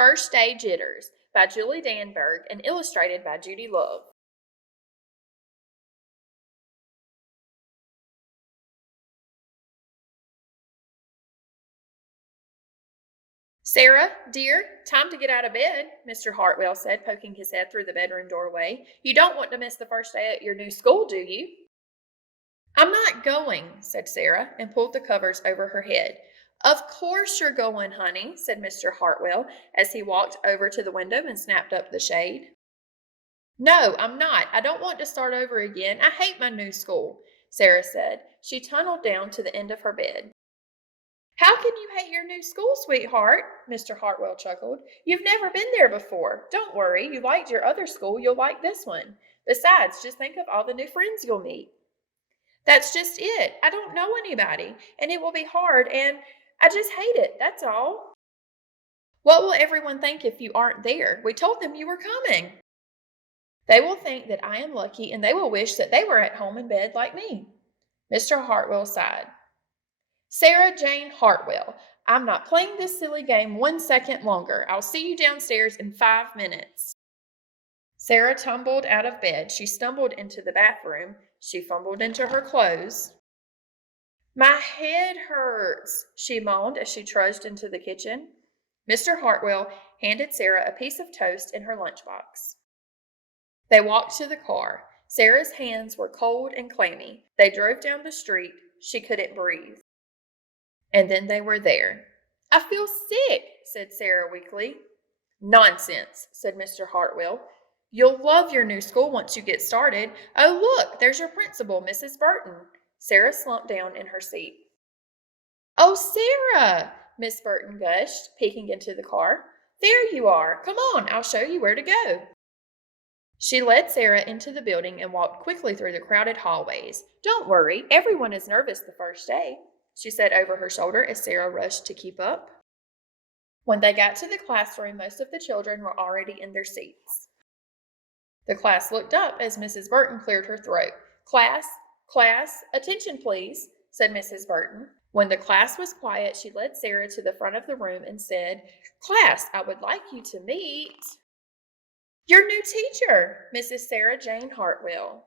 First Day Jitters by Julie Danneberg and illustrated by Judy Love. Sarah, dear, time to get out of bed, Mr. Hartwell said, poking his head through the bedroom doorway. You don't want to miss the first day at your new school, do you? I'm not going, said Sarah, and pulled the covers over her head. Of course you're going, honey, said Mr. Hartwell as he walked over to the window and snapped up the shade. No, I'm not. I don't want to start over again. I hate my new school, Sarah said. She tunneled down to the end of her bed. How can you hate your new school, sweetheart? Mr. Hartwell chuckled. You've never been there before. Don't worry. You liked your other school. You'll like this one. Besides, just think of all the new friends you'll meet. That's just it. I don't know anybody, and it will be hard, and I just hate it. That's all. What will everyone think if you aren't there? We told them you were coming. They will think that I am lucky, and they will wish that they were at home in bed like me. Mr. Hartwell sighed. Sarah Jane Hartwell, I'm not playing this silly game 1 second longer. I'll see you downstairs in 5 minutes. Sarah tumbled out of bed. She stumbled into the bathroom. She fumbled into her clothes. My head hurts, she moaned as she trudged into the kitchen. Mr. Hartwell handed Sarah a piece of toast in her lunchbox. They walked to the car. Sarah's hands were cold and clammy. They drove down the street. She couldn't breathe. And then they were there. I feel sick, said Sarah weakly. Nonsense, said Mr. Hartwell. You'll love your new school once you get started. Oh, look, there's your principal, Mrs. Burton. Sarah slumped down in her seat. Oh, Sarah, Miss Burton gushed, peeking into the car. There you are. Come on, I'll show you where to go. She led Sarah into the building and walked quickly through the crowded hallways. Don't worry, everyone is nervous the first day, she said over her shoulder as Sarah rushed to keep up. When they got to the classroom, most of the children were already in their seats. The class looked up as Mrs. Burton cleared her throat. Class, attention please, said Mrs. Burton. When the class was quiet, she led Sarah to the front of the room and said, Class, I would like you to meet your new teacher, Mrs. Sarah Jane Hartwell.